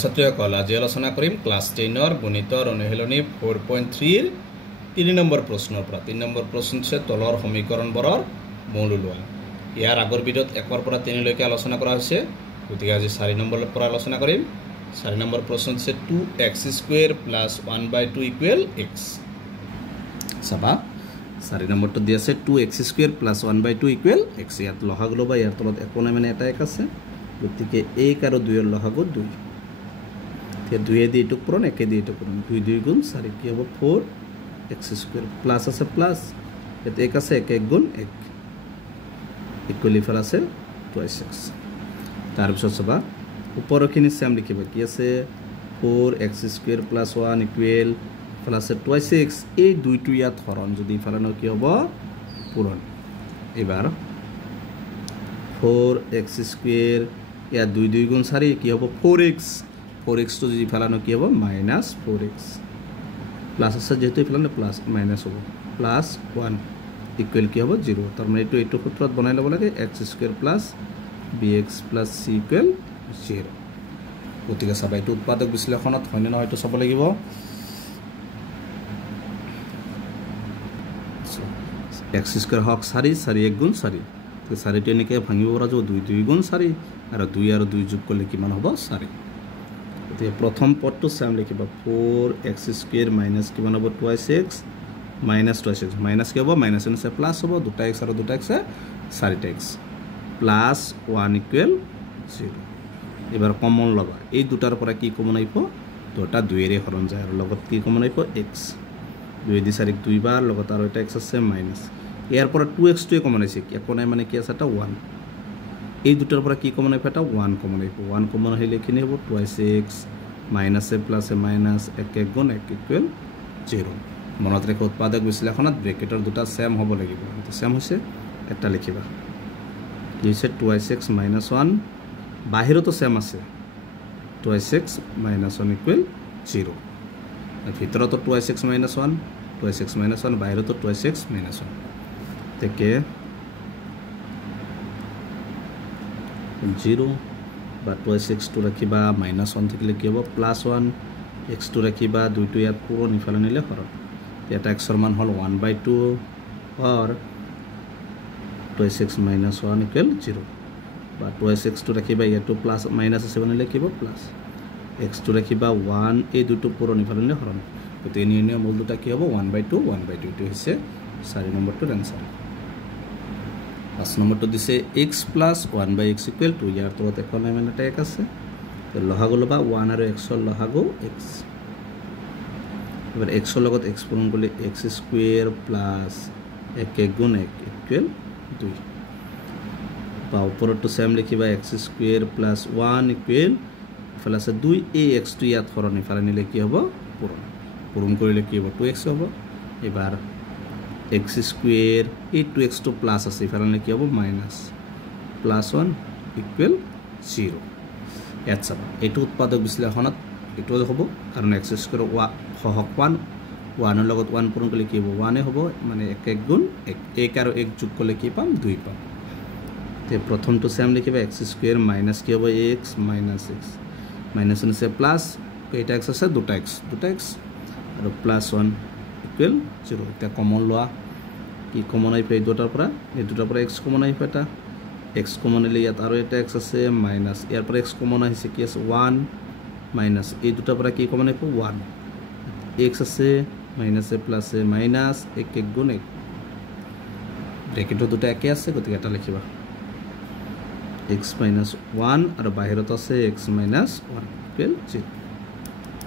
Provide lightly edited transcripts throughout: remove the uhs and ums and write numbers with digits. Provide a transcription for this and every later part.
ছাত্ৰীসকল আজি আলোচনা কৰিম ক্লাছ 10 গণিতৰ অনুশীলনী 4.3 3 নম্বৰ প্ৰশ্নৰ পৰা 3 নম্বৰ প্ৰশ্ন হৈছে তলৰ সমীকৰণবোৰৰ মূল উলিওৱা ইয়াৰ আগৰ ভিডিঅ'ত 1 পৰা 3 লৈকে আলোচনা কৰা হৈছে গতিকে আজি 4 নম্বৰৰ পৰা আলোচনা কৰিম 4 নম্বৰ প্ৰশ্ন হৈছে 2x² + 1/2 x চাবা 4 নম্বৰটো দি আছে 2x² + 1/2 x ইয়াত লসাগু লবা ইয়াৰ তলত একো নাই মানে এটা এক আছে গতিকে 1 আৰু 2 এর লসাগু 2 2 দিয়ে এটুক পূরণ 1 দিয়ে এটুক পূরণ 2 2 গুণ 4 কি হবে 4x² প্লাস আছে প্লাস এতে 1 আছে 1 1 গুণ 1 ইকুয়ালি ফল আছে 2x তার পিছত সবা উপরখিনি সেম লিখিবা কি আছে 4x² + 1 ইকুয়াল প্লাস 2x এই দুইটো ইয়াত হরণ যদি ফলানো কি হবে পূরণ এবার 4x² ইয়া 2 2 গুণ 4 কি হবে 4x তো যদি ফেলানো কি হবে -4x প্লাস আছে যেহেতু ফেলানো প্লাস মাইনাস হবে প্লাস 1 ইকুয়াল কি হবে 0 তার মানে এইটো সূত্রত বনাই লব লাগে x² + bx + c = 0 গতিকে সবাই এইটো উৎপাদক বিশ্লেষণত হয়নে নহয় তো সব লাগিব x² হক 4 4 1 গুণ 4 তো 4 টো এনেকে ভাঙিব পৰা যাব 2 2 গুণ 4 আৰু 2 আৰু 2 যোগ কৰিলে কিমান হ'ব 4 তো প্রথম পদটো সেম লিখিবা 4x² মাইনাস কিমান হ'ব 2x মাইনাস 2x মাইনাস কি হ'ব মাইনাস আছে প্লাস হ'ব 2x আৰু 2x 4x প্লাস 1 ইকুয়াল 0 এবাৰ কমন লবা এই দুটাৰ পৰা কি কমন আইব দুটা 2 এৰে হৰণ যায় আৰু লগত কি কমন আইব x 2 দি 4 2 বাৰ লগত আৰু এটা x আছে মাইনাস ইয়াৰ পৰা 2x টো কমন আইছে কি একো নাই মানে কি আছে এটা 1 এই দুটাৰ পৰা কি কমন আইব এটা 1 কমন আইব 1 কমন হইলে কিনে হ'ব 2x মাইনাস এ প্লাস এ মাইনাস 1 1 গুণ 1 ইকুয়াল 0 মনত ৰেখা উৎপাদক বিশ্লেষণত ব্ৰেকেটৰ দুটা সেম হ'ব লাগিব তো সেম হৈছে এটা লিখিবা কি হৈছে 2x - 1 বাহিৰতো সেম আছে 2x - 1 ইকুয়াল 0 আৰু ভিতৰতো 2x - 1 2x - 1 বাহিৰতো 2x - 1 তেকে 0 বা 2x টো ৰাখিবা -1 থাকিলে কি হ'ব +1 x টো ৰাখিবা দুইটো ইয়াত পূৰণ ইফালে নিলে হৰণ এটা x ৰ মান হল 1/2 or 2x - 1 ইকুয়াল 0 বা 2x টো ৰাখিবা ইয়াতো প্লাস মাইনাস আছে বনালে কি হ'ব প্লাস x টো ৰাখিবা 1 এই দুটো পূৰণ ইফালে নিলে হৰণ তো এই নিয়ম মূল দুটা কি হ'ব 1/2 1/2 টো হৈছে 4 নম্বৰটোৰ আনসাৰ 5 নম্বৰটো দিছে x + 1/x = 2 ইয়াৰ তলত একো নাই মানে এটা এক আছে তো লসাগু লবা 1 আৰু x ৰ লসাগু x এবাৰ x ৰ লগত x পূৰণ কৰিলে x² + 1 1 গুণ 1 ইকুয়াল 2 বা ওপৰটো সেম লিখিবা x² + 1 ইকুয়াল ফল আছে 2 এই x টো ইয়াত হৰণ ইফালে নিলে কি হ'ব পূৰণ কৰিলে কি হ'ব 2x হ'ব এবাৰ x² এই 2x টো প্লাস আছে ইফালে কি হ'ব মাইনাস +1 ইকুয়াল 0 ইয়াত চাবা এইটো উৎপাদক বিশ্লেষণত এটো হ'ব কাৰণ x² সহক 1 ৰ লগত 1 পূৰণ কৰিলে কি হ'ব 1 এ হ'ব মানে 1 1 গুণ 1 আৰু 1 যোগ কৰিলে কি পাম 2 পাম তে প্ৰথমটো সেম লিখিবা x² মাইনাস কি হ'ব x মাইনাস x মাইনাস আছে প্লাস কেইটা x আছে 2x আৰু +1 ইকুয়াল 0 এটা কমন লোৱা কি কমন আই পাই দুটাৰ পৰা x কমন আই পাটা x কমন লৈ ইয়াত আৰু এটা x আছে মাইনাস ইয়াৰ পৰা x কমন আহিছে কি আছে 1 মাইনাস এই দুটাৰ পৰা কি কমন আই 1 x আছে মাইনাস এ প্লাস এ মাইনাস 1 1 গুণ 1 ব্ৰেকেটৰ দুটা একে আছে গতিকে এটা লিখিবা x - 1 আৰু বাহিৰত আছে x - 1 ইকুয়াল 0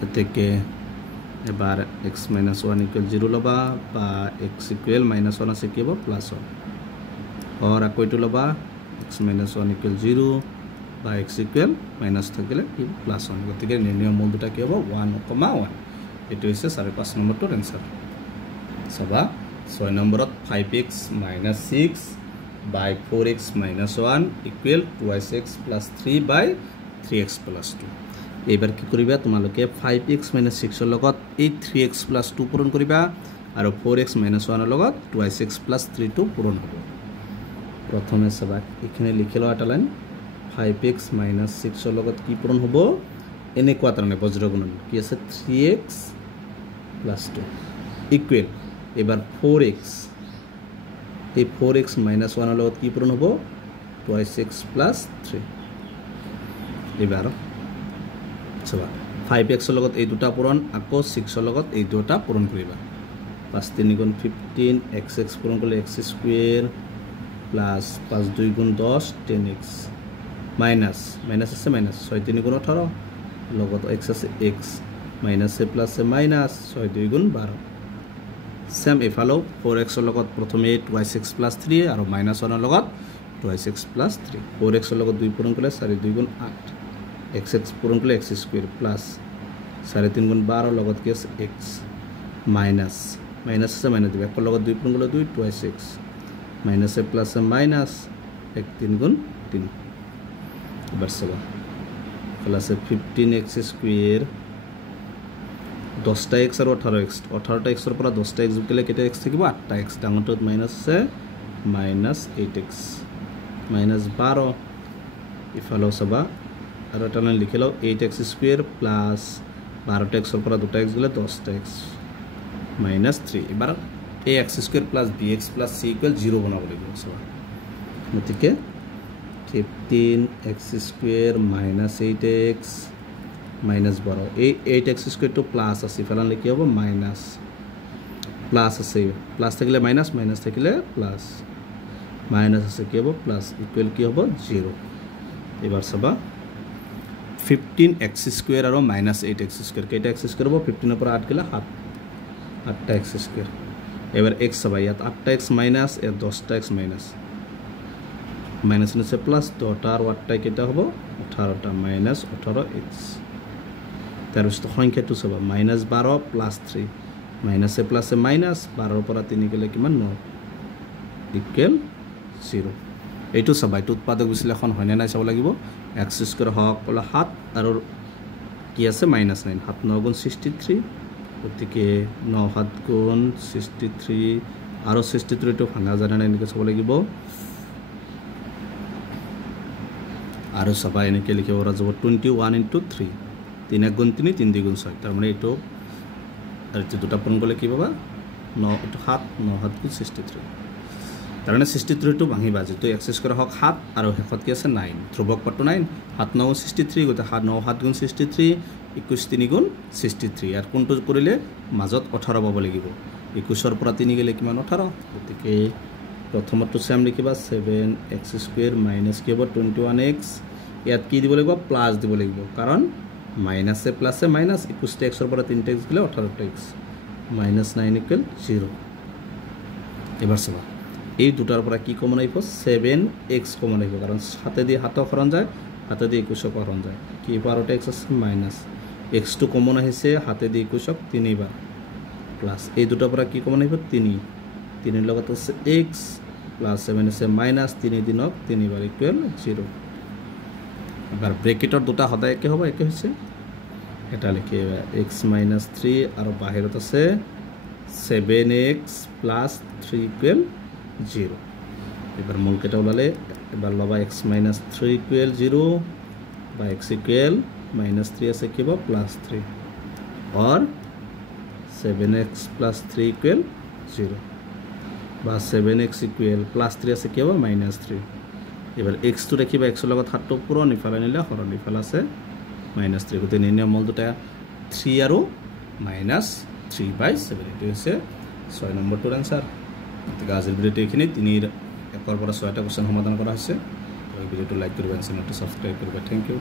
এতেকে এবাৰ x - 1 ইকুয়াল 0 লবা বা x ইকুয়াল -1 আছে কি হ'ব +1 और আকৈটো লবা x - 1 ইকুয়াল 0 বা x ইকুয়াল মাইনাস থাকিলে কি +1 গতিকে নিৰ্ণয় মূল দুটা কি হ'ব 1,1 এটো হৈছে 5 নম্বৰটোৰ আনসাৰ সবা 6 নম্বৰত 5x - 6 by 4x - 1 equal 2x + 3/3x + 2 এইবাৰ কি কৰিবা তোমালোকে 5x - 6 ৰ লগত এই 3x + 2 পূৰণ কৰিবা আৰু 4x - 1 ৰ লগত 2x + 3 টো পূৰণ হ'ব প্ৰথমে সবা এখানে লিখি লও এটা লাইন 5x - 6 ৰ লগত কি পূৰণ হ'ব এনেকুৱা ধৰণে বজ্ৰগুণন কি আছে 3x + 2 ইকুৱেল এবাৰ 4x এই 4x - 1 ৰ লগত কি পূৰণ হ'ব 2x + 3 এবাৰ চাবা 5x ৰ লগত এই দুটা পূৰণ আকৌ 6 ৰ লগত এই দুটা পূৰণ কৰিবা 5 3 * 15 xx পূৰণ কৰিলে x² plus 5 2 * 10 10x minus minus আছে মাইনাস 6 3 * 18 লগত x আছে x মাইনাস এ প্লাস এ মাইনাস 6 2 * 12 সেম এফালো 4x ৰ লগত প্ৰথমে 2x + 3 আৰু মাইনাস 1 ৰ লগত 2x + 3 4x ৰ লগত 2 পূৰণ কৰিলে 4 2 * 8 xx পূৰণ কৰিলে x² প্লাস 4 3 * 12 লগত কি আছে x মাইনাস মাইনাস আছে মাইনাস দিবা একৰ লগত 2 পূৰণ কৰিলে 2 2x মাইনাস এ প্লাস এ মাইনাস 1 3 * 3 এবার চাবা প্লাস 15x² 10টা x আর 18x 18টা x এর পৰা 10টা x যোগ কৰিলে কেটা x থাকিব 8টা x ডাঙৰটোত মাইনাস আছে মাইনাস 8x মাইনাস 12 ইফালো চাবা আৰু এটা লাইন লিখি লও 8x² প্লাস 12টা x এৰ পৰা 2টা x গলে 10টা x মাইনাস 3 এবার ax² plus bx plus c = 0 বনাব লাগিব চাবা গতিকে 15x² minus 8x minus 12 এই 8x² to প্লাস আছে ফেলালে কি হবে মাইনাস প্লাস আছে প্লাস থাকলে মাইনাস মাইনাস থাকলে প্লাস মাইনাস আছে কি হবে প্লাস ইকুয়াল কি হবে 0 এবার সবা 15x² আৰু minus 8x² কেটা x² হ'ব 15 ৰ পৰা 8 গলে 8টা x² এবার x সবা ইয়াত 8টা x মাইনাস এর 10টা x মাইনাস মাইনাস নিচে প্লাস 10টা আর 8টা কেটা হবে 18টা মাইনাস 18x তার পিছত সংখ্যাটো চাবা মাইনাস 12 প্লাস 3 মাইনাস এ প্লাস এ মাইনাস 12 ৰ পৰা 3 গলে কিমান 9 ইকুয়াল 0 এইটো চাবা এইটো উৎপাদক বিশ্লেষণ হয় না নাই চাব লাগিব x² হক কলা 7 আৰু কি আছে মাইনাস 9 7 9 * 63 গতিকে 9 7 * 63 আৰু 63 টো ভাঙা জানা নাই এনেকৈ চাব লাগিব আৰু সবাই এনেকে লিখে ওরা যাব 21 * 3 3 * 3 3 * 2 6 তার মানে এটো আর এই দুটো পূরণ করলে কি পাবা 9 * 7 9 7 * 63 তার মানে 63 টো ভাঙিবা যেটো x² হক 7 আৰু হেকত কি আছে 9 ধ্ৰুবক পটটো 9 7 9 * 63 গতে 7 9 7 * 63 21 3 * 63 আর কোনটো কৰিলে মাজত 18 পাব লাগিব 21 ৰ পৰা 3 গলে কিমান 18 গতিকে প্ৰথমটো সেম লিখিবা 7x² মাইনাস কি হ'ব 21x ইয়াত কি দিব লাগিব প্লাস দিব লাগিব কাৰণ মাইনাস এ প্লাস এ মাইনাস 21x ৰ পৰা 3x গলে 18x মাইনাস 9 = 0 এবাৰ চাবা এই দুটাৰ পৰা কি কমন আহিব 7x কমন আহিব কাৰণ হাতে দি হাত হৰণ যায় হাতে দি 21 হৰণ যায় কি 12x আছে মাইনাস x টো কমন আহিছে হাতে দি 21 3 বাৰ প্লাস এই দুটাৰ পৰা কি কমন আহিব 3 3 ৰ লগত আছে x প্লাস 7 আছে মাইনাস 3 দিনক 3 বাৰ ইকুয়াল 0 এবাৰ ব্ৰ্যাকেটৰ দুটা সদায় একে হ'ব একে হৈছে এটা লিখে x - 3 আৰু বাহিৰত আছে 7x + 3 ইকুয়াল 0 এবাৰ মূল কেটা ওলালে এবাৰ লবা x - 3 ইকুয়াল 0 বা x ইকুয়াল -3 আছে কি হ'ব +3 और 7x + 3 ইকুয়াল 0 বা 7x ইকুয়াল +3 আছে কি হ'ব -3 এবাৰ x টো ৰাখিবা x ৰ লগত 7 টো পূৰণ ইফালে নিলে হৰণ ইফালে আছে -3 গতে নিৰ্ণয় মূল দুটা 3 আৰু -3/7 এটো হৈছে 6 নম্বৰটোৰ आंसर গতিকে আজিৰ ভিডিওটো এখিনি 3 1 পৰা 6টা কোৱেশ্চন সমাধান কৰা হৈছে এই ভিডিওটো লাইক কৰিবা চেনেলটো সাবস্ক্ৰাইব কৰিবা থ্যাংক ইউ